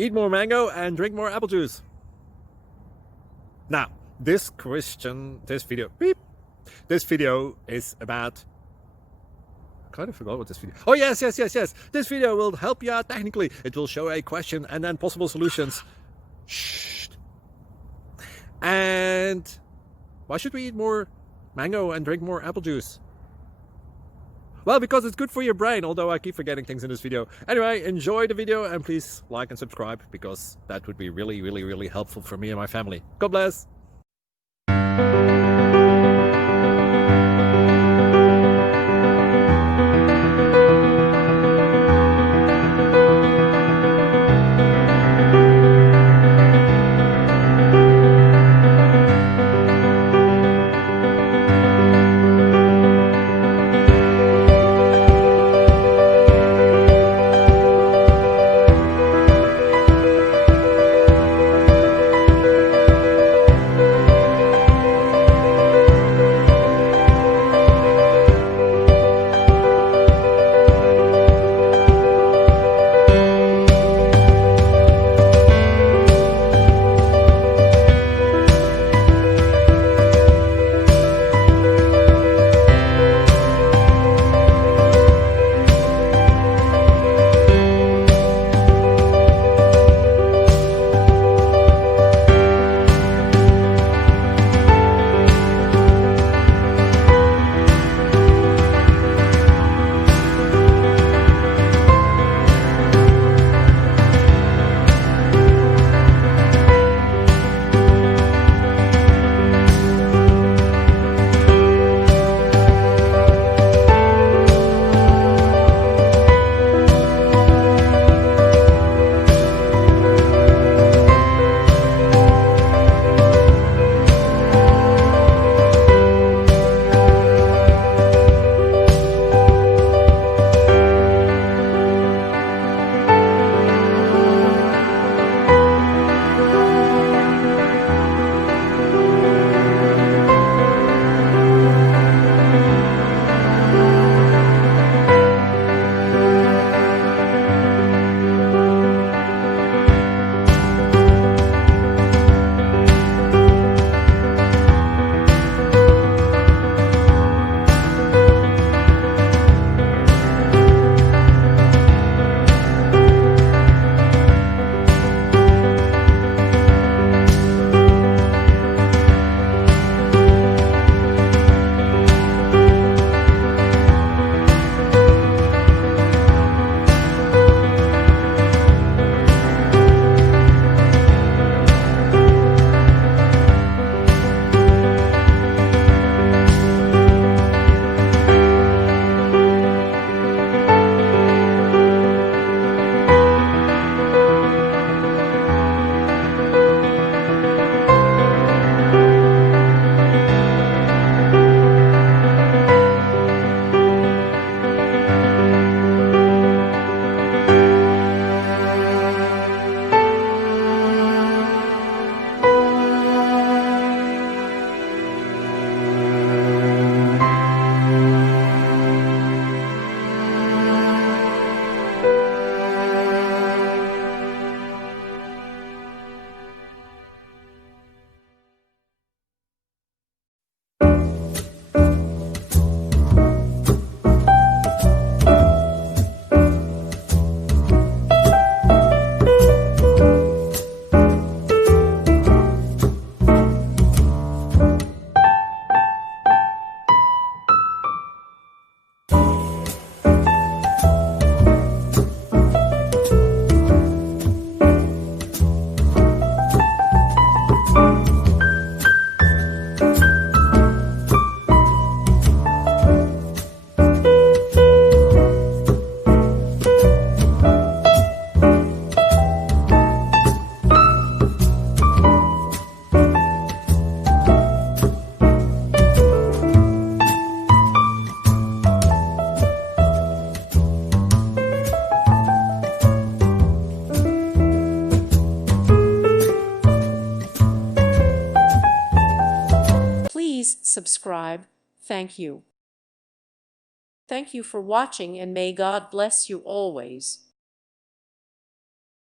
Eat more mango and drink more apple juice. Now, this video is about... I kind of forgot what this video... Oh, yes. This video will help you out technically. It will show a question and then possible solutions. Shh. And why should we eat more mango and drink more apple juice? Well, because it's good for your brain, although I keep forgetting things in this video. Anyway, enjoy the video and please like and subscribe, because that would be really helpful for me and my family. God bless! subscribe. Thank you. Thank you for watching, and may God bless you always.